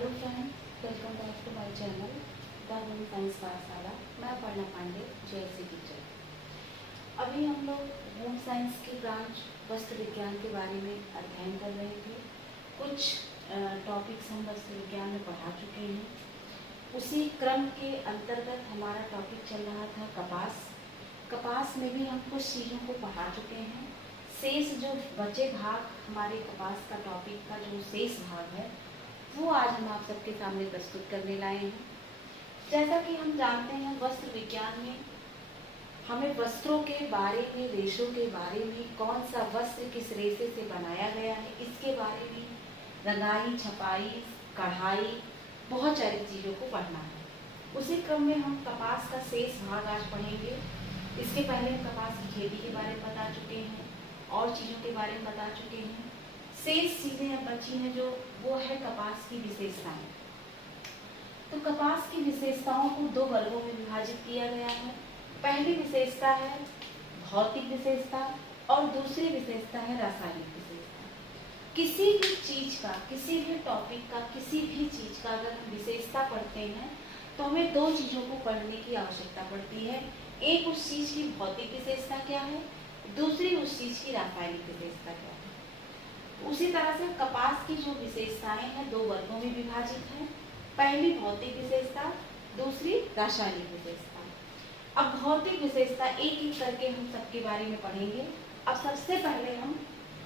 Hello friends, welcome back to my channel the home science Pathshala. मैं Aparna Pandey, JSC teacher. अभी हम लोग होम साइंस की ब्रांच वस्त्र विज्ञान के बारे में अध्ययन कर रहे थे। कुछ टॉपिक्स हम वस्त्र विज्ञान में पढ़ा चुके हैं। उसी क्रम के अंतर्गत हमारा टॉपिक चल रहा था कपास। कपास में भी हम कुछ चीज़ों को पढ़ा चुके हैं। शेष जो बचे भाग हमारे कपास का टॉपिक का जो शेष भाग है वो आज हम आप सबके सामने प्रस्तुत करने लाए हैं। जैसा कि हम जानते हैं, वस्त्र विज्ञान में हमें वस्त्रों के बारे में, रेशों के बारे में, कौन सा वस्त्र किस रेशे से बनाया गया है, इसके बारे में रंगाई, छपाई, कढ़ाई, बहुत सारी चीज़ों को पढ़ना है। उसी क्रम में हम कपास का शेष भाग आज पढ़ेंगे। इसके पहले हम कपास की खेती के बारे में बता चुके हैं और चीज़ों के बारे में बता चुके हैं। शेष चीज़ें अब बची हैं जो वो है कपास की विशेषताएं। तो कपास की विशेषताओं को दो वर्गों में विभाजित किया गया है। पहली विशेषता है भौतिक विशेषता और दूसरी विशेषता है रासायनिक विशेषता। किसी भी चीज़ का, किसी भी टॉपिक का, किसी भी चीज़ का अगर हम विशेषता पढ़ते हैं तो हमें दो चीज़ों को पढ़ने की आवश्यकता पड़ती है। एक, उस चीज़ की भौतिक विशेषता क्या है, दूसरी उस चीज़ की रासायनिक विशेषता क्या है। उसी तरह से कपास की जो विशेषताएं हैं दो वर्गों में विभाजित है। पहली भौतिक विशेषता, दूसरी रासायनिक विशेषता। अब भौतिक विशेषता एक एक करके हम सबके बारे में पढ़ेंगे। अब सबसे पहले हम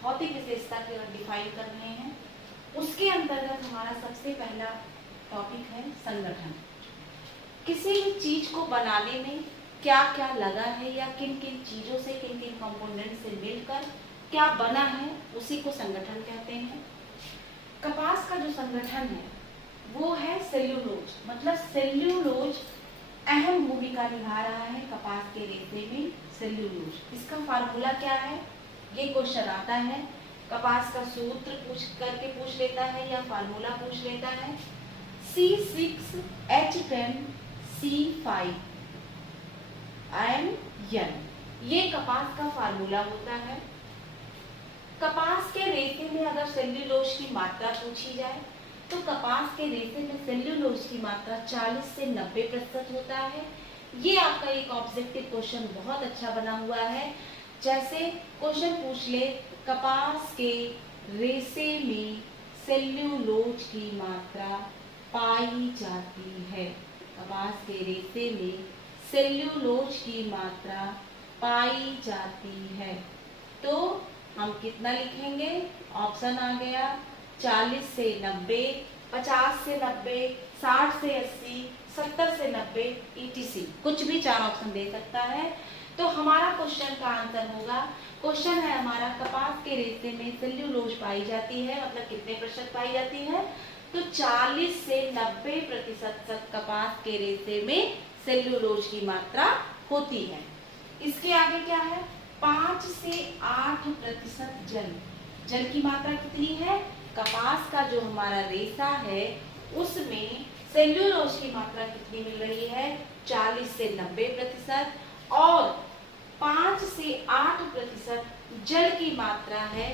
भौतिक विशेषता को डिफाइन कर रहे हैं। उसके अंतर्गत हमारा सबसे पहला टॉपिक है संगठन। किसी भी चीज को बनाने में क्या क्या लगा है या किन किन चीजों से, किन किन कंपोनेंट से मिलकर क्या बना है, उसी को संगठन कहते हैं। कपास का जो संगठन है वो है सेल्यूलोज। मतलब सेल्यूलोज अहम भूमिका निभा रहा है कपास के रेशे में। सेल्यूलोज, इसका फार्मूला क्या है, ये क्वेश्चन आता है। कपास का सूत्र पूछ लेता है या फार्मूला पूछ लेता है। C6H10 C5 IN, ये कपास का फार्मूला होता है। कपास के रेशे में अगर सेल्यूलोज की मात्रा पूछी जाए तो कपास के रेशे में सेल्यूलोज की मात्रा 40 से 90% होता है। ये आपका एक ऑब्जेक्टिव क्वेश्चन बहुत अच्छा बना हुआ है। जैसे क्वेश्चन पूछ ले, कपास के रेशे में सेल्यूलोज की मात्रा पाई जाती है। कपास के रेशे में सेल्यूलोज की मात्रा पाई जाती है। तो हम कितना लिखेंगे, ऑप्शन आ गया 40 से 90, 50 से 90, 60 से 80, 70 से 90 ETC, कुछ भी चार ऑप्शन दे सकता है। तो हमारा क्वेश्चन का आंसर होगा, क्वेश्चन है हमारा कपास के रेशे में सेल्यूलोज पाई जाती है, मतलब कितने प्रतिशत पाई जाती है, तो 40 से 90% तक कपास के रेशे में सेल्यूलोज की मात्रा होती है। इसके आगे क्या है, 5 से 8% जल की मात्रा कितनी है। कपास का जो हमारा रेशा है उसमें सेल्यूलोज की मात्रा कितनी मिल रही है, 40 से 90%, और 5 से 8% जल की मात्रा है।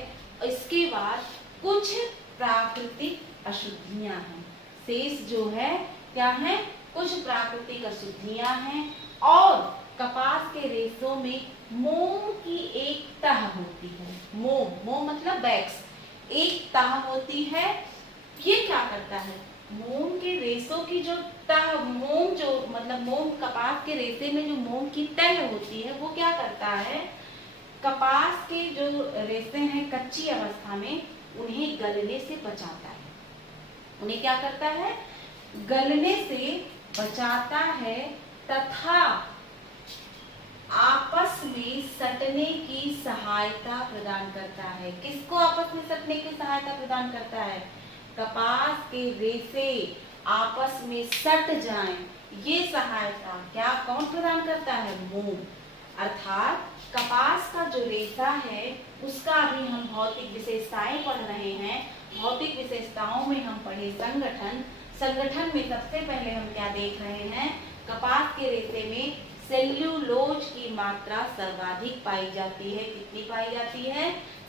इसके बाद कुछ प्राकृतिक अशुद्धियां हैं। शेष जो है क्या है, कुछ प्राकृतिक अशुद्धियां हैं। और कपास के रेशों में मोम की एक तह होती है। मोम मतलब वैक्स, एक तह होती है। ये क्या करता है, मोम के रेशों की जो तह, मोम जो मतलब मोम, कपास के रेशे में जो मोम की तह होती है वो क्या करता है, कपास के जो रेशे हैं कच्ची अवस्था में उन्हें गलने से बचाता है। उन्हें क्या करता है, गलने से बचाता है तथा आपस में सटने की सहायता प्रदान करता है। किसको आपस में सटने की सहायता प्रदान करता है, कपास के रेशे आपस में सट जाएं, ये सहायता क्या कौन प्रदान करता है, मोम। अर्थात कपास का जो रेशा है उसका अभी हम भौतिक विशेषताएं पढ़ रहे हैं। भौतिक विशेषताओं में हम पढ़े संगठन। संगठन में सबसे पहले हम क्या देख रहे हैं, कपास के रेशे में सेल्यूलोज की मात्रा सर्वाधिक पाई जाती है। कितनी पाई जाती है,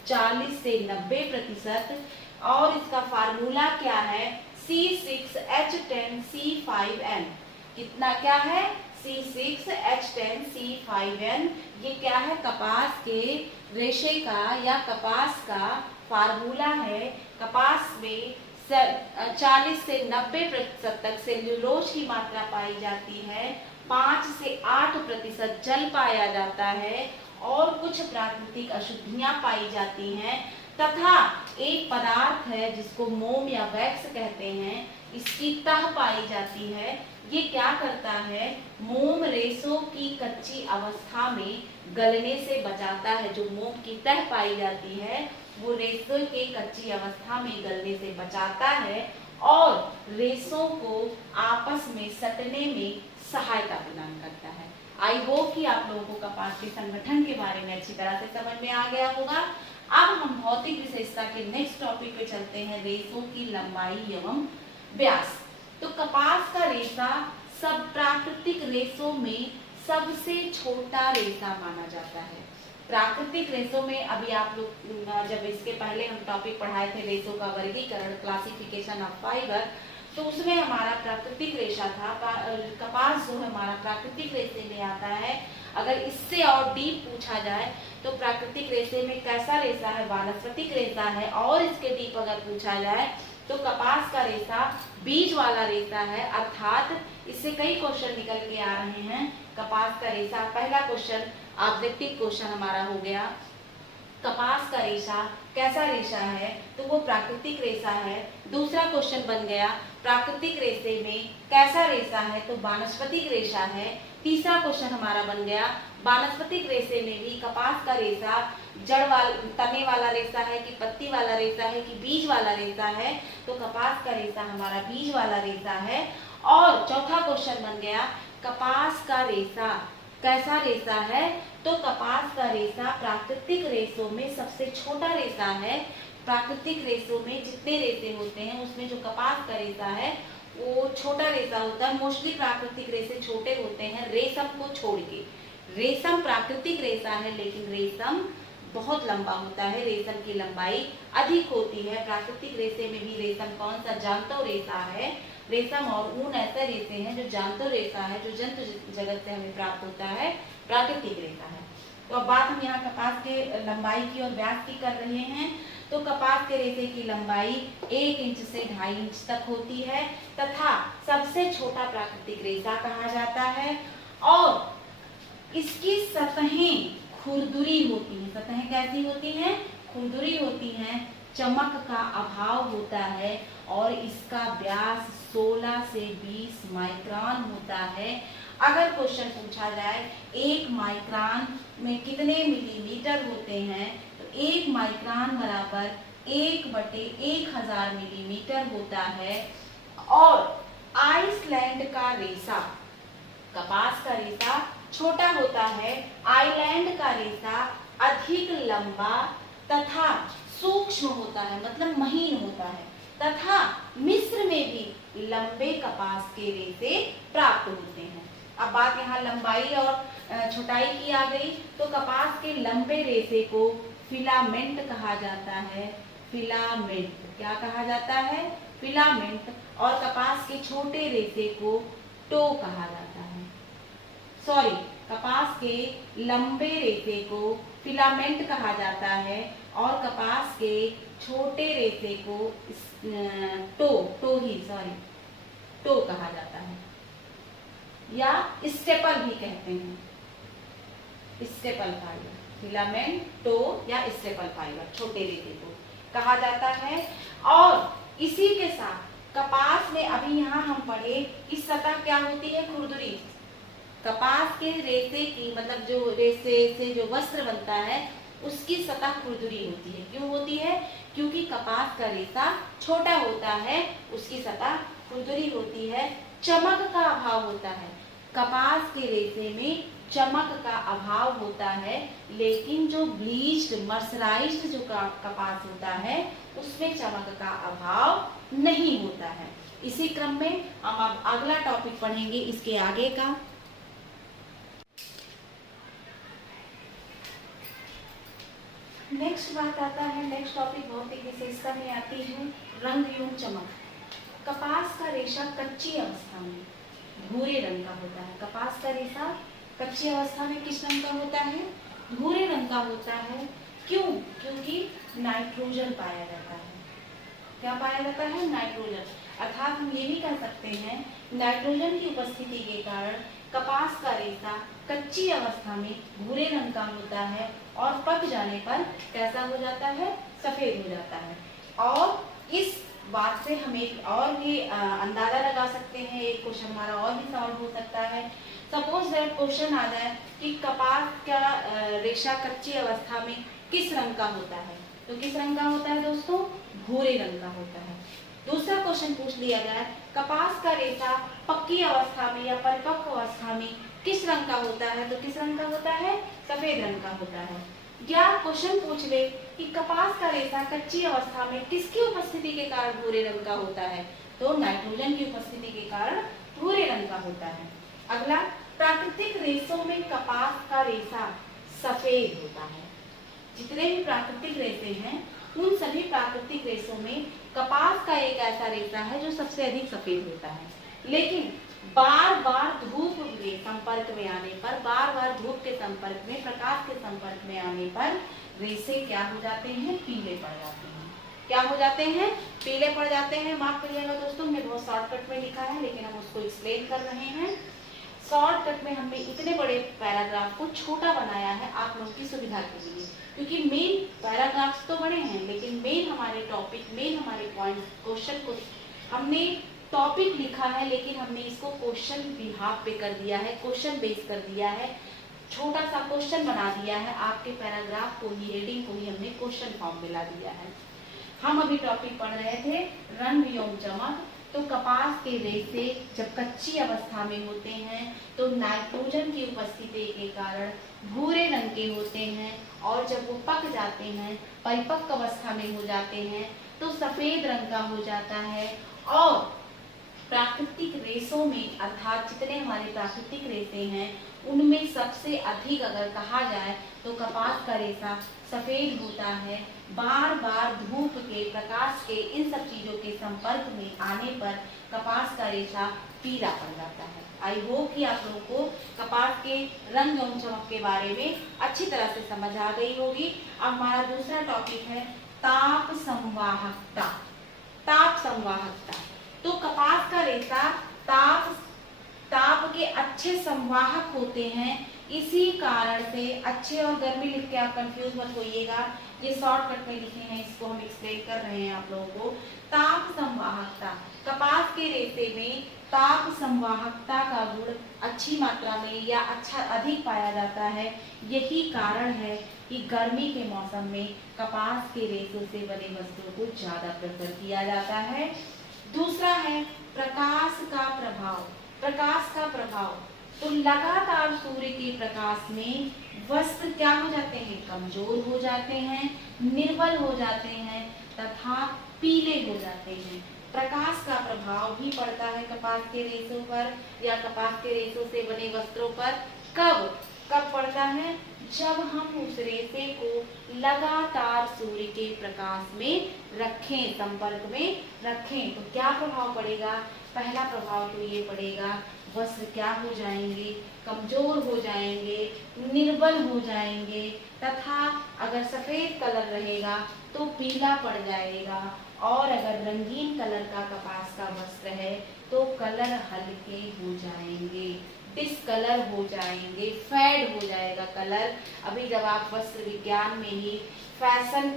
40 से 90%। और इसका फार्मूला क्या है, C6H10C5N। कितना क्या है? C6H10C5N। ये क्या है? कपास के रेशे का या कपास का फार्मूला है। कपास में 40 से 90% तक सेल्यूलोज की मात्रा पाई जाती है, 5 से 8% जल पाया जाता है और कुछ प्राकृतिक अशुद्धियां पाई जाती हैं, तथा एक पदार्थ है जिसको मोम या वैक्स कहते हैं, इसकी तह पाई जाती है। ये क्या करता है? मोम रेशों की कच्ची अवस्था में गलने से बचाता है। जो मोम की तह पाई जाती है वो रेशों के कच्ची अवस्था में गलने से बचाता है और रेशों को आपस में सटने में सहायता प्रदान करता है। आई होप कि आप लोगों को कपास के संगठन के बारे में अच्छी तरह से समझ में आ गया होगा। अब हम भौतिक विशेषता के नेक्स्ट टॉपिक पे चलते हैं, रेशों की लंबाई एवं व्यास। तो कपास का रेशा सब प्राकृतिक रेशों में सबसे छोटा रेशा माना जाता है। प्राकृतिक रेशों में अभी आप लोग जब इसके पहले हम टॉपिक पढ़ाए थे रेशों का वर्गीकरण, क्लासिफिकेशन ऑफ फाइबर, तो उसमें हमारा प्राकृतिक रेशा था। कपास जो हमारा प्राकृतिक रेशे में आता है। अगर इससे और डीप पूछा जाए तो प्राकृतिक रेशे में कैसा रेशा है? वानस्पतिक रेशा है। और इसके डीप अगर पूछा जाए तो कपास का रेशा बीज वाला रेशा है, अर्थात इससे कई क्वेश्चन निकल के आ रहे हैं। कपास का रेशा, पहला क्वेश्चन ऑब्जेक्टिव क्वेश्चन हमारा हो गया, कपास का रेशा कैसा रेशा है? तो वो प्राकृतिक रेशा है। दूसरा क्वेश्चन बन गया, प्राकृतिक रेशे में कैसा रेशा है? तो वानस्पतिक रेशा है। तीसरा क्वेश्चन हमारा बन गया, वानस्पतिक रेशे में भी कपास का रेशा तने वाला रेशा है कि पत्ती वाला रेशा है कि बीज वाला रेशा है? तो कपास का रेशा हमारा बीज वाला रेशा है। और चौथा क्वेश्चन बन गया, कपास का रेशा कैसा रेशा है? तो कपास का रेशा प्राकृतिक रेशों में सबसे छोटा रेशा है। प्राकृतिक रेशों में जितने रेशे होते हैं उसमें जो कपास का रेशा है वो छोटा रेशा होता है। मोस्टली प्राकृतिक रेशे छोटे होते हैं रेशम को छोड़ के। रेशम प्राकृतिक रेशा है लेकिन रेशम बहुत लंबा होता है, रेशम की लंबाई अधिक होती है। प्राकृतिक रेशे में भी रेशम कौन सा? जांतव रेशा है। रेशम और ऊन ऐसे रेशे हैं जो जांतव रेशा है, जो जंतु जगत से हमें प्राप्त होता है, प्राकृतिक रेशा है। तो अब बात हम यहाँ कपास के लंबाई की और व्यास की कर रहे हैं। तो कपास के रेशे की लंबाई 1 इंच से 2.5 इंच तक होती है तथा सबसे छोटा प्राकृतिक रेशा कहा जाता है। और इसकी सतहें खुरदुरी होती हैं। सतहें कैसी होती हैं? खुरदुरी होती हैं। चमक का अभाव होता है और इसका व्यास 16 से 20 माइक्रोन होता है। अगर क्वेश्चन पूछा जाए 1 माइक्रोन में कितने मिलीमीटर होते हैं, तो 1 माइक्रोन बराबर 1/1000 मिलीमीटर होता है। और आइसलैंड का रेशा, कपास का रेशा छोटा होता है, आइलैंड का रेशा अधिक लंबा तथा सूक्ष्म होता है, मतलब महीन होता है, तथा मिस्र में भी लंबे कपास के रेशे प्राप्त होते हैं। अब बात यहाँ लंबाई और छोटाई की आ गई। तो कपास के लंबे रेशे को फिलामेंट कहा जाता है। फिलामेंट क्या कहा जाता है? फिलामेंट। और कपास के छोटे रेशे को टो कहा जाता है। सॉरी, कपास के लंबे रेशे को फिलामेंट कहा जाता है और कपास के छोटे रेशे को टो कहा जाता है या स्टेपल भी कहते हैं। स्टेपल फाइबर, फिलामेंट, टो या स्टेपल फाइबर, छोटे रेशे को कहा जाता है। और इसी के साथ कपास में अभी यहाँ हम पढ़े कि सतह क्या होती है? खुरदुरी। कपास के रेशे की, मतलब जो रेशे से जो वस्त्र बनता है उसकी सतह खुरदुरी होती है। क्यों होती है? क्योंकि कपास का रेशा छोटा होता है, उसकी सतह खुरदुरी होती है। चमक का अभाव होता है। कपास के रेशे में चमक का अभाव होता है, लेकिन जो ब्लीच्ड मर्सराइज्ड जो कपास होता है उसमें चमक का अभाव नहीं होता है। इसी क्रम में हम अब अगला टॉपिक पढ़ेंगे, इसके आगे का। नेक्स्ट बात आता है, नेक्स्ट टॉपिक भौतिक विशेषता में आती है रंग एवं चमक। कपास का रेशा कच्ची अवस्था में भूरे रंग का होता है। कपास का रेशा कच्ची अवस्था में किस रंग का होता है? भूरे रंग का होता है। क्यों? क्योंकि नाइट्रोजन पाया जाता है। क्या पाया जाता है? नाइट्रोजन। अर्थात हम ये भी कह सकते हैं नाइट्रोजन की उपस्थिति के कारण कपास का रेशा कच्ची अवस्था में भूरे रंग का होता है और पक जाने पर कैसा हो जाता है? सफेद हो जाता है। और इस बात से हम एक और भी अंदाजा लगा सकते हैं। एक क्वेश्चन हमारा और भी सॉल्व हो सकता है। सपोज दैट क्वेश्चन आ जाए कि कपास का रेशा कच्ची अवस्था में किस रंग का होता है, तो किस रंग का होता है दोस्तों? भूरे रंग का होता है। दूसरा क्वेश्चन पूछ लिया जाए कपास का रेशा पक्की अवस्था में या परिपक्व अवस्था में किस रंग का होता है, तो किस रंग का होता है? सफेद रंग का होता है। या क्वेश्चन पूछ ले कि कपास का रेशा कच्ची अवस्था में किसकी उपस्थिति के कारण भूरे रंग का होता है, तो नाइट्रोजन की उपस्थिति के कारण भूरे रंग का होता है। अगला, प्राकृतिक रेशों में कपास का रेशा सफेद होता है। जितने भी प्राकृतिक रेशे हैं उन सभी प्राकृतिक रेशों में कपास का एक ऐसा रेशा है जो सबसे अधिक सफेद होता है। लेकिन बार बार धूप के संपर्क में आने पर, बार बार धूप के संपर्क में, प्रकाश के संपर्क में आने पर रेशे क्या हो जाते हैं? पीले पड़ जाते हैं। क्या हो जाते हैं? पीले पड़ जाते हैं। माफ करिएगा दोस्तों, मैं बहुत शॉर्टकट में लिखा है लेकिन हम उसको एक्सप्लेन कर रहे हैं। शॉर्टकट में हमने इतने बड़े पैराग्राफ को छोटा बनाया है आप लोगों की सुविधा के लिए, क्योंकि मेन पैराग्राफ्स तो बड़े हैं लेकिन मेन हमारे टॉपिक, मेन हमारे पॉइंट, क्वेश्चन को हमने टॉपिक लिखा है लेकिन हमने इसको क्वेश्चन बिहाफ पे कर दिया है, क्वेश्चन बेस कर दिया है, छोटा सा क्वेश्चन बना दिया है। आपके पैराग्राफ को ही, हेडिंग को ही हमने क्वेश्चन फॉर्म में ला दिया है। हम अभी टॉपिक पढ़ रहे थे रंग एवं चमक। तो कपास के रेशे जब कच्ची अवस्था में होते हैं तो नाइट्रोजन की उपस्थिति के कारण भूरे रंग के होते हैं और जब वो पक जाते हैं, परिपक्व अवस्था में हो जाते हैं तो सफेद रंग का हो जाता है। और प्राकृतिक रेशों में, अर्थात जितने हमारे प्राकृतिक रेशे हैं उनमें सबसे अधिक अगर कहा जाए तो कपास का रेशा सफेद होता है। बार बार धूप के, प्रकाश के, इन सब चीजों के संपर्क में आने पर कपास का रेशा पीला पड़ जाता है। आई होप कि आप लोगों को कपास के रंग एवं चमक के बारे में अच्छी तरह से समझ आ गई होगी। अब हमारा दूसरा टॉपिक है ताप संवाहकता। ताप संवाहकता, तो कपास का रेशा ताप के अच्छे संवाहक होते हैं। इसी कारण से, अच्छे और गर्मी लिख के आप कंफ्यूज मत होइएगा, ये शॉर्टकट में लिखे हैं, इसको हम एक्सप्लेन कर रहे हैं आप लोगों को। ताप संवाहकता, कपास के रेशे में ताप संवाहकता का गुण अच्छी मात्रा में या अच्छा अधिक पाया जाता है। यही कारण है कि गर्मी के मौसम में कपास के रेशों से बने वस्त्रों को ज्यादा प्रेफर किया जाता है। दूसरा है प्रकाश का प्रभाव। प्रकाश का प्रभाव, तो लगातार सूर्य के प्रकाश में वस्त्र क्या हो जाते हैं? कमजोर हो जाते हैं, निर्बल हो जाते हैं तथा पीले हो जाते हैं। प्रकाश का प्रभाव भी पड़ता है कपास के रेशों पर या कपास के रेशों से बने वस्त्रों पर। कब पड़ता है? जब हम उस रेशे को लगातार सूर्य के प्रकाश में रखें, संपर्क में रखें, तो क्या प्रभाव पड़ेगा? पहला प्रभाव तो ये पड़ेगा, वस्त्र क्या हो जाएंगे? कमजोर हो जाएंगे, निर्बल हो जाएंगे तथा अगर सफेद कलर रहेगा तो पीला पड़ जाएगा और अगर रंगीन कलर का कपास का वस्त्र है तो कलर हल्के हो जाएंगे, डिसकलर हो जाएंगे, फेड हो जाएगा कलर। अभी जब आप वस्त्र विज्ञान में ही फैशन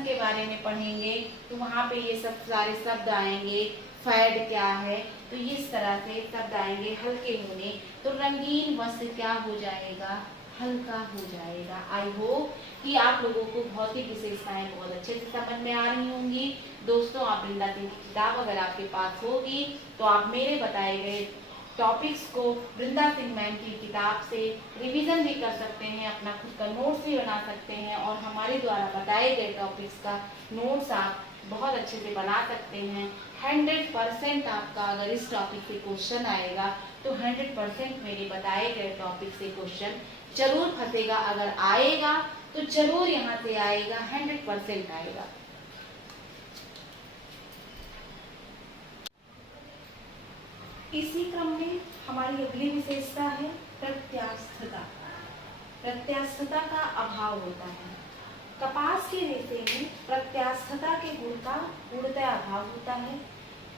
के बारे में पढ़ेंगे तो वहाँ पे ये सब सारे शब्द आएंगे। फेड क्या है, तो इस तरह से शब्द आएंगे। हल्के होने, तो रंगीन वस्त्र क्या हो जाएगा? हल्का हो जाएगा। आई होप कि आप लोगों को भौतिक विशेषताएं बहुत अच्छे से समझ में आ रही होंगी। दोस्तों, आप वृंदा सिंह की किताब अगर आपके पास होगी तो आप मेरे बताए गए टॉपिक्स को वृंदा सिंह मैम की किताब से रिवीजन भी कर सकते हैं, अपना खुद का नोट्स भी बना सकते हैं और हमारे द्वारा बताए गए टॉपिक्स का नोट्स आप बहुत अच्छे से बना सकते हैं। 100% आपका अगर इस टॉपिक से क्वेश्चन आएगा तो 100% मेरे बताए गए टॉपिक से क्वेश्चन जरूर फंसेगा। अगर आएगा तो जरूर यहाँ से आएगा, 100% आएगा। इसी क्रम में हमारी अगली विशेषता है प्रत्यास्थता। प्रत्यास्थता का अभाव होता है। कपास के रेशे में प्रत्यास्थता के गुण का पूर्णतः अभाव होता है।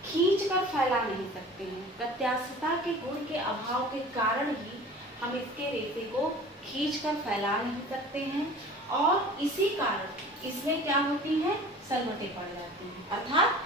खींच कर फैला नहीं सकते हैं। प्रत्यास्थता के गुण के अभाव के कारण ही हम इसके रेशे को खींच कर फैला नहीं सकते हैं और इसी कारण इसमें क्या होती है, सलवटें पड़ जाती हैं। अर्थात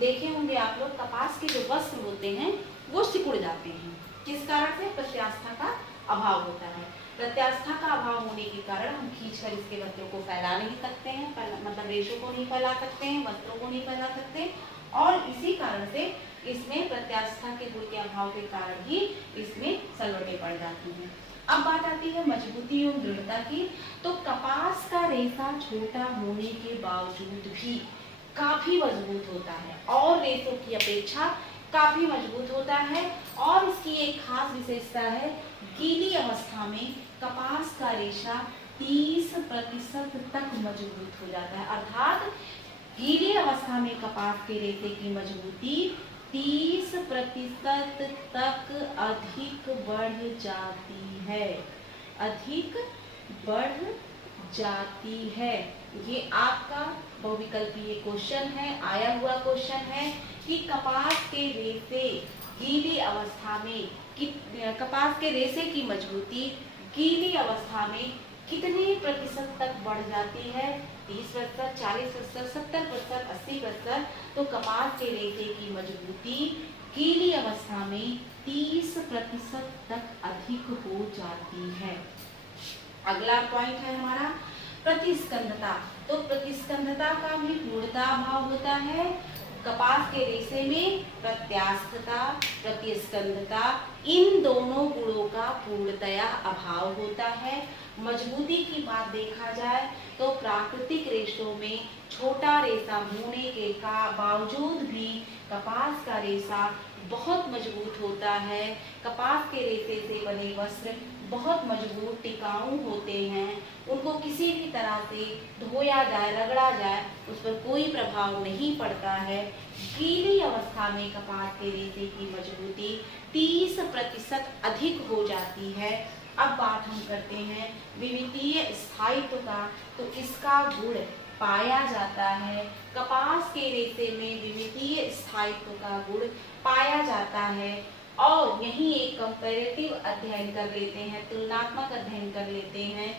देखे होंगे आप लोग, कपास के जो वस्त्र होते हैं वो सिकुड़ जाते हैं। किस कारण से? प्रत्यास्था का अभाव होता है। प्रत्यास्था का अभाव होने के कारण हम खींचकर इसके वस्त्रों को फैला नहीं सकते हैं, मतलब रेशों को नहीं फैला सकते हैं, वस्त्रों को नहीं फैला सकते, और इसी कारण से इसमें प्रत्यास्था के गुण के अभाव के कारण ही इसमें सलवटें पड़ जाती हैं। अब बात आती है मजबूती एवं दृढ़ता की। तो कपास का रेशा छोटा होने के बावजूद भी काफी मजबूत होता है और रेशों की अपेक्षा काफी मजबूत होता है। और इसकी एक खास विशेषता है, गीली अवस्था में कपास का रेशा 30% तक मजबूत हो जाता है। अर्थात गीली अवस्था में कपास के रेशे की मजबूती 30% तक अधिक बढ़ जाती है, अधिक बढ़ जाती है। ये आपका बहुविकल्पीय क्वेश्चन है, आया हुआ क्वेश्चन है कि कपास के रेशे गीली अवस्था में कपास के रेशे की मजबूती गीली अवस्था में कितने प्रतिशत तक बढ़ जाती है? 30%, 40%, 70%, 80%। तो कपास के रेशे की मजबूती गीली अवस्था में 30% तक अधिक हो जाती है। अगला पॉइंट है हमारा प्रतिस्कंदता। तो प्रतिस्कंदता का भी पूर्णता अभाव होता है। कपास के रेशे में प्रत्यास्थता, प्रतिस्कंदता, इन दोनों गुणों का पूर्णतया अभाव होता है। मजबूती की बात देखा जाए तो प्राकृतिक रेशों में छोटा रेशा होने के बावजूद भी कपास का रेशा बहुत मजबूत होता है। कपास के रेशे से बने वस्त्र बहुत मजबूत, टिकाऊ होते हैं। उनको किसी भी तरह से धोया जाए, रगड़ा जाए, उस पर कोई प्रभाव नहीं पड़ता है। गीली अवस्था में कपास के रेशे की मजबूती 30% अधिक हो जाती है। अब बात हम करते हैं विविधीय स्थायित्व का। तो इसका गुण पाया जाता है। कपास के रेशे में विविधीय स्थायित्व का गुण पाया जाता है और यही एक कंपैरेटिव अध्ययन कर लेते हैं, तुलनात्मक अध्ययन कर लेते हैं।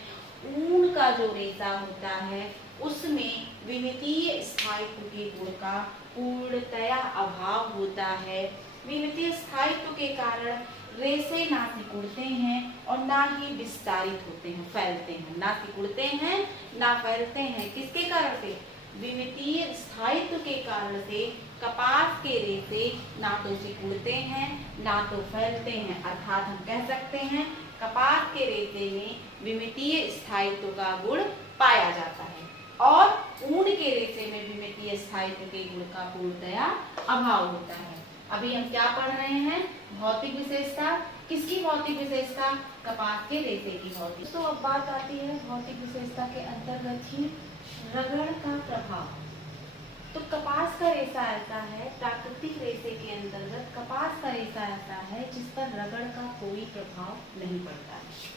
ऊन का जो रेशा होता है उसमें विमितीय स्थायित्व के गुण का पूर्णतया अभाव होता है। विमितीय स्थायित्व के कारण रेशे ना सिकुड़ते हैं और ना ही विस्तारित होते हैं, फैलते हैं। ना सिकुड़ते हैं, ना फैलते हैं। किसके कारण से? विमितीय स्थायित्व के कारण से कपास के रेशे ना तो सिकुड़ते हैं, ना तो फैलते हैं। अर्थात हम कह सकते हैं कपास के रेशे में विमितीय स्थायित्व का गुण पाया जाता है और ऊन के रेशे में विमितीय स्थायित्व के गुण का पूर्णतया अभाव होता है। अभी हम क्या पढ़ रहे हैं? भौतिक विशेषता। किसकी भौतिक विशेषता? कपास के रेशे की भौतिक। तो अब बात आती है भौतिक विशेषता के अंतर्गत ही रगड़ का प्रभाव। तो कपास का रेशा ऐसा है, प्राकृतिक रेशे के अंतर्गत कपास का रेशा ऐसा है जिस पर रगड़ का कोई प्रभाव नहीं पड़ता है।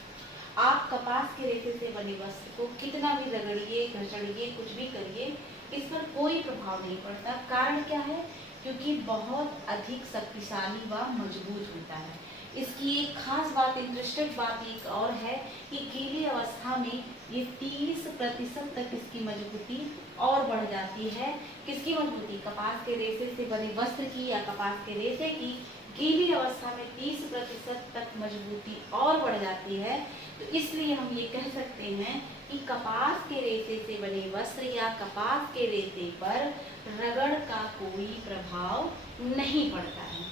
आप कपास के रेशे से बने वस्त्र को कितना भी रगड़िए, घसड़िए, कुछ भी करिए, इस पर कोई प्रभाव नहीं पड़ता। कारण क्या है? क्योंकि बहुत अधिक शक्तिशाली व मजबूत होता है। इसकी एक खास बात, इंटरेस्टेड बात एक और है कि गीली अवस्था में ये 30% तक इसकी मजबूती और बढ़ जाती है। किसकी मजबूती? कपास के रेशे से बने वस्त्र की या कपास के रेशे की गीली अवस्था में 30% तक मजबूती और बढ़ जाती है। तो इसलिए हम ये कह सकते हैं कि कपास के रेशे से बने वस्त्र या कपास के रेशे पर रगड़ का कोई प्रभाव नहीं पड़ता है।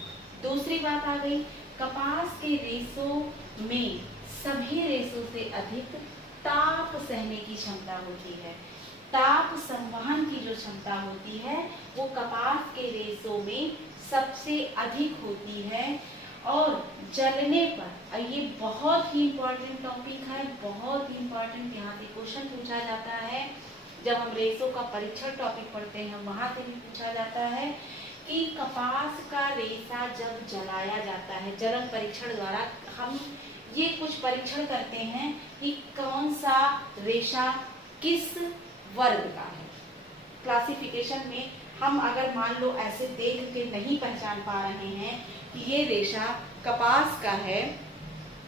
दूसरी बात आ गई, कपास के रेशों में सभी रेशों से अधिक ताप सहने की क्षमता होती है। ताप संवहन की जो क्षमता होती है वो कपास के रेशों में सबसे अधिक होती है और जलने पर, ये बहुत ही इम्पोर्टेंट टॉपिक है, बहुत ही इम्पोर्टेंट, यहाँ से क्वेश्चन पूछा जाता है। जब हम रेशों का परीक्षण टॉपिक पढ़ते हैं वहां से भी पूछा जाता है कि कपास का रेशा जब जलाया जाता है, जलन परीक्षण द्वारा हम ये कुछ परीक्षण करते हैं कि कौन सा रेशा किस वर्ग का है। क्लासिफिकेशन में हम अगर मान लो ऐसे देख के नहीं पहचान पा रहे हैं कि ये रेशा कपास का है,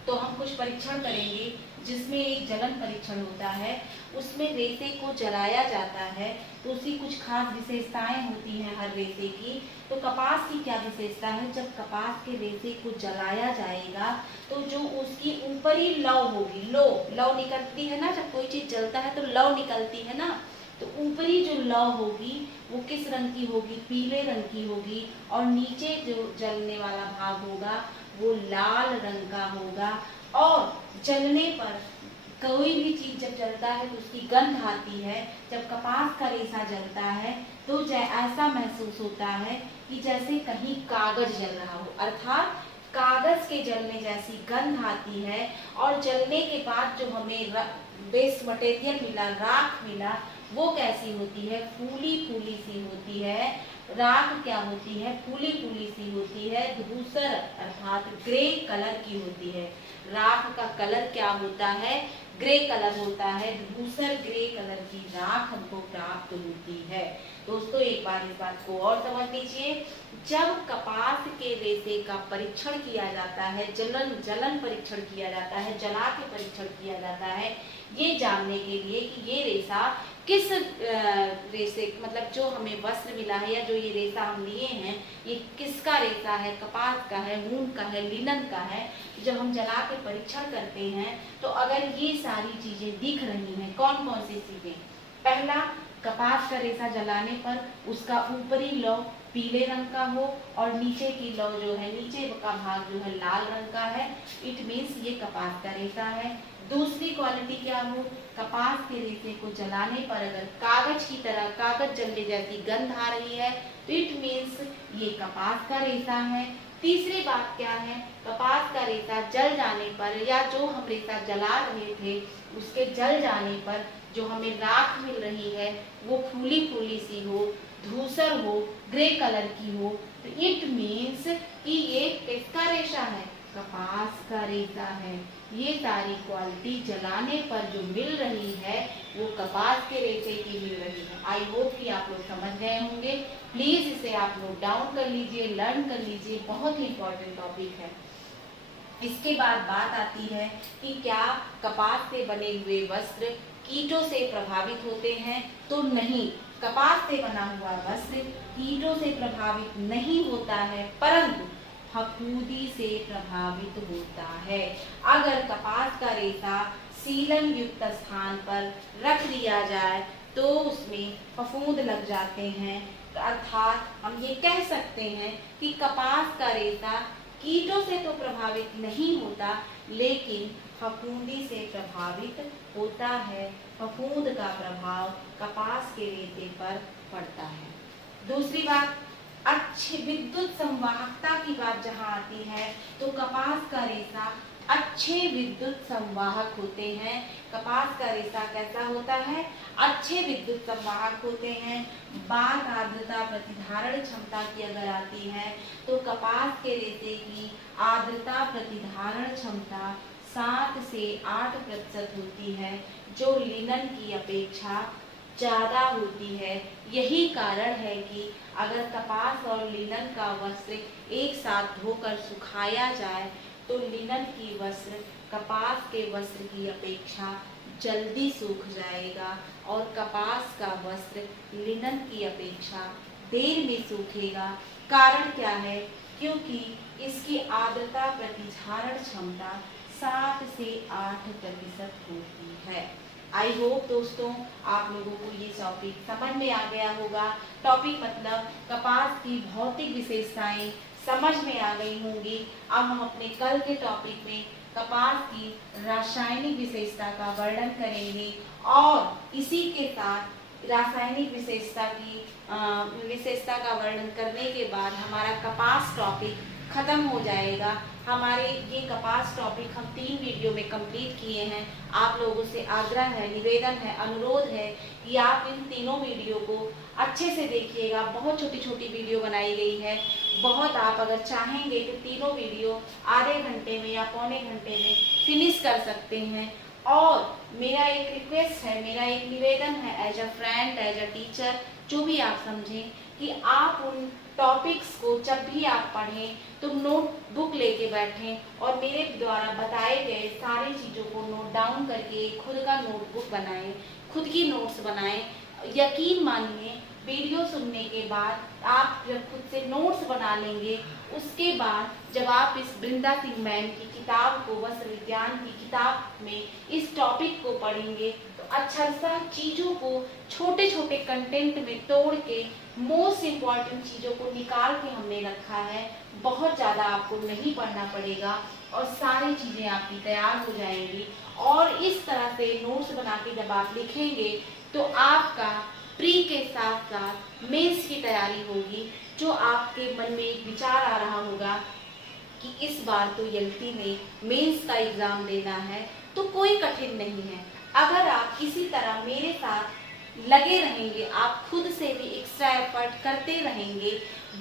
तो हम कुछ परीक्षण करेंगे जिसमें एक जलन परीक्षण होता है। उसमें रेशे को जलाया जाता है तो उसकी कुछ खास विशेषताएं होती हैं हर रेशे की। तो कपास की क्या विशेषता है, जब कपास के रेशे को जलाया जाएगा तो जो उसकी ऊपरी लौ होगी, लौ निकलती है ना, जब कोई चीज जलता है तो लौ निकलती है ना, तो ऊपरी जो लौ होगी वो किस रंग की होगी, पीले रंग की होगी, और नीचे जो जलने वाला भाग होगा वो लाल रंग का होगा। और जलने पर कोई भी चीज जब जलता है तो उसकी गंध आती है। जब कपास का रेशा जलता है तो ऐसा महसूस होता है कि जैसे कहीं कागज जल रहा हो, अर्थात कागज के जलने जैसी गंध आती है। और जलने के बाद जो हमें बेस मटेरियल मिला, राख मिला, वो कैसी होती है, फूली फूली सी होती है। राख क्या होती है, फूली फूली सी होती है, धूसर अर्थात ग्रे कलर की होती है। राख का कलर क्या होता है, ग्रे कलर होता है, धूसर ग्रे कलर की राख हमको प्राप्त होती है। दोस्तों एक बार इस बात को और समझ लीजिए, जब कपास के रेशे का परीक्षण किया जाता है, जलन परीक्षण किया जाता है, जला के परीक्षण किया जाता है, ये जानने के लिए कि ये रेशा किस रेशे, मतलब जो हमें वस्त्र मिला है या जो ये रेशा हम लिए हैं ये किसका रेशा है, कपास का है, ऊन का है, लिनन का है। जब हम जला के परीक्षण करते हैं तो अगर ये सारी चीजें दिख रही हैं, कौन कौन सी चीजें, पहला कपास का रेशा जलाने पर उसका ऊपरी लौ पीले रंग का हो और नीचे की लौ जो है, नीचे का भाग जो है लाल रंग का है, इट मीन्स ये कपास का रेशा है। दूसरी क्वालिटी क्या हो, कपास के रेशे को जलाने पर अगर कागज की तरह, कागज जलने जैसी गंध आ रही है तो इट मीन्स ये कपास का रेशा है। तीसरी बात क्या है, कपास का रेशा जल जाने पर या जो हम रेशा जला रहे थे उसके जल जाने पर जो हमें राख मिल रही है वो फूली फूली सी हो, धूसर हो, ग्रे कलर की हो, तो इट मीन्स कि ये किसका रेशा है, कपास का रेशा है। ये सारी क्वालिटी जलाने पर जो मिल रही है वो कपास के रेशे की मिल रही है। आई होप कि आप लोग समझ गए होंगे। प्लीज इसे आप नोट डाउन कर लीजिए, लर्न कर लीजिए, बहुत ही इंपॉर्टेंट टॉपिक है। इसके बाद बात आती है कि क्या कपास से बने हुए वस्त्र कीटों से प्रभावित होते हैं, तो नहीं, कपास से बना हुआ वस्त्र कीटों से प्रभावित नहीं होता है, परंतु फफूंदी से प्रभावित होता है। अगर कपास का रेशा सीलन युक्त स्थान पर रख दिया जाए तो उसमें फफूंद लग जाते हैं, अर्थात हम ये कह सकते हैं कि कपास का रेशा कीटों से तो प्रभावित नहीं होता लेकिन फफूंदी से प्रभावित होता है। फफूंद का प्रभाव कपास के रेशे पर पड़ता है। दूसरी बात, अच्छी विद्युत संवाहकता की बात जहाँ आती है तो कपास का रेशा अच्छे विद्युत संवाहक होते हैं। कपास का रेशा कैसा होता है, अच्छे विद्युत संवाहक होते हैं। बात आर्द्रता प्रतिधारण क्षमता की अगर आती है तो कपास के रेशे की आर्द्रता प्रतिधारण क्षमता 7 से 8% होती है, जो लिनन की अपेक्षा ज्यादा होती है। यही कारण है कि अगर कपास और लिनन का वस्त्र एक साथ धोकर सुखाया जाए तो लिनन की वस्त्र कपास के वस्त्र की अपेक्षा जल्दी सूख जाएगा और कपास का वस्त्र लिनन की अपेक्षा देर में सूखेगा। कारण क्या है, क्योंकि इसकी आर्द्रता प्रतिधारण क्षमता 7 से 8% होती है। आई होप दोस्तों आप लोगों को ये टॉपिक समझ में आ गया होगा। टॉपिक मतलब कपास की भौतिक विशेषताएं समझ में आ गई होंगी। अब हम अपने कल के टॉपिक में कपास की रासायनिक विशेषता का वर्णन करेंगे और इसी के साथ रासायनिक विशेषता का वर्णन करने के बाद हमारा कपास टॉपिक ख़त्म हो जाएगा। हमारे ये कपास टॉपिक हम 3 वीडियो में कंप्लीट किए हैं। आप लोगों से आग्रह है, निवेदन है, अनुरोध है कि आप इन तीनों वीडियो को अच्छे से देखिएगा। बहुत छोटी छोटी वीडियो बनाई गई है। बहुत आप अगर चाहेंगे तो तीनों वीडियो आधे घंटे में या पौने घंटे में फिनिश कर सकते हैं। और मेरा एक रिक्वेस्ट है, मेरा एक निवेदन है, as a friend, as a teacher, जो भी आप समझें, कि आप उन टॉपिक्स को जब भी आप पढ़ें तो नोटबुक लेके बैठें और मेरे द्वारा बताए गए सारी चीज़ों को नोट डाउन करके खुद का नोटबुक बनाएं, खुद की नोट्स बनाएं। यकीन मानिए, वीडियो सुनने के बाद आप जब खुद से नोट्स बना लेंगे, उसके बाद जब आप इस बृंदा सिंह मैम की किताब को, वस्त्र विज्ञान की किताब में इस टॉपिक को पढ़ेंगे तो अच्छा सा चीज़ों को छोटे छोटे कंटेंट में तोड़ के मोस्ट इम्पॉर्टेंट चीज़ों को निकाल के हमने रखा है। बहुत ज़्यादा आपको नहीं पढ़ना पड़ेगा और सारी चीज़ें आपकी तैयार हो जाएंगी। और इस तरह से नोट्स बना के जब आप लिखेंगे तो आपका प्री के साथ साथ मेंस की तैयारी होगी। जो आपके मन में एक विचार आ रहा होगा कि इस बार तो यल्टी में मेंस का एग्ज़ाम देना है, तो कोई कठिन नहीं है। अगर आप इसी तरह मेरे साथ लगे रहेंगे, आप खुद से भी एक्स्ट्रा एफर्ट करते रहेंगे,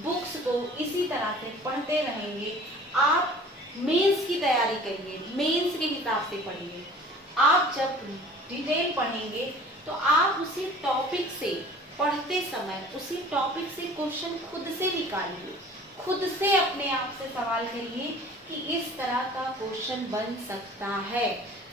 बुक्स को इसी तरह से पढ़ते रहेंगे, आप मेंस की तैयारी करिए, मेंस के हिसाब से पढ़िए। आप जब डिटेल पढ़ेंगे तो आप उसी टॉपिक से पढ़ते समय उसी टॉपिक से क्वेश्चन खुद से निकालिए, खुद से अपने आप से सवाल करिए कि इस तरह का क्वेश्चन बन सकता है।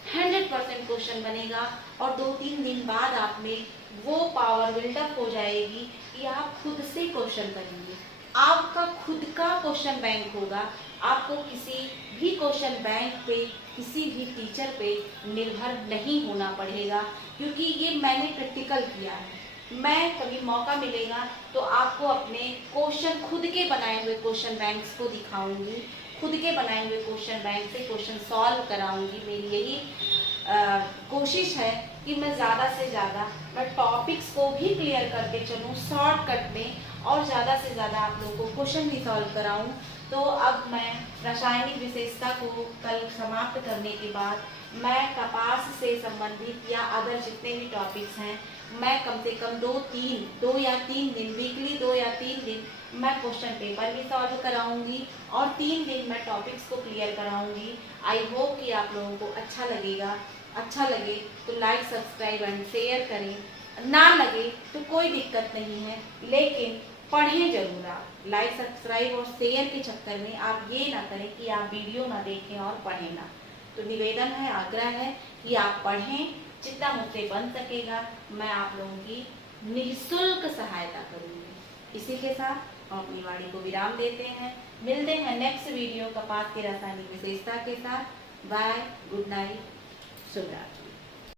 100% क्वेश्चन बनेगा और 2-3 दिन बाद आप में वो पावर बिल्डअप हो जाएगी कि आप खुद से क्वेश्चन करेंगे। आपका खुद का क्वेश्चन बैंक होगा। आपको किसी भी क्वेश्चन बैंक पे, किसी भी टीचर पे निर्भर नहीं होना पड़ेगा, क्योंकि ये मैंने प्रैक्टिकल किया है। मैं कभी मौका मिलेगा तो आपको अपने क्वेश्चन, खुद के बनाए हुए क्वेश्चन बैंक्स को दिखाऊंगी, खुद के बनाए हुए क्वेश्चन बैंक से क्वेश्चन सॉल्व कराऊंगी। मेरी यही कोशिश है कि मैं ज़्यादा से ज़्यादा मैं टॉपिक्स को भी क्लियर करके चलूँ शॉर्टकट में, और ज़्यादा से ज़्यादा आप लोगों को क्वेश्चन भी सॉल्व कराऊँ। तो अब मैं रासायनिक विशेषता को कल समाप्त करने के बाद मैं कपास से संबंधित या अदर जितने भी टॉपिक्स हैं, मैं कम से कम 2 या 3 दिन, वीकली 2 या 3 दिन मैं क्वेश्चन पेपर भी सॉल्व कराऊंगी और 3 दिन मैं टॉपिक्स को क्लियर कराऊंगी। आई होप कि आप लोगों को अच्छा लगेगा। अच्छा लगे तो लाइक, सब्सक्राइब एंड शेयर करें, ना लगे तो कोई दिक्कत नहीं है, लेकिन पढ़ें जरूर। आप लाइक, सब्सक्राइब और शेयर के चक्कर में आप ये ना करें कि आप वीडियो ना देखें और पढ़ें ना। तो निवेदन है, आग्रह है कि आप पढ़ें, जितना मुझसे बन सकेगा मैं आप लोगों की निःशुल्क सहायता करूँगी। इसी के साथ हम अपनी वाणी को विराम देते हैं। मिलते हैं नेक्स्ट वीडियो कपास की रासायनिक विशेषता के साथ। बाय, गुड नाइट, शुभ रात्रि।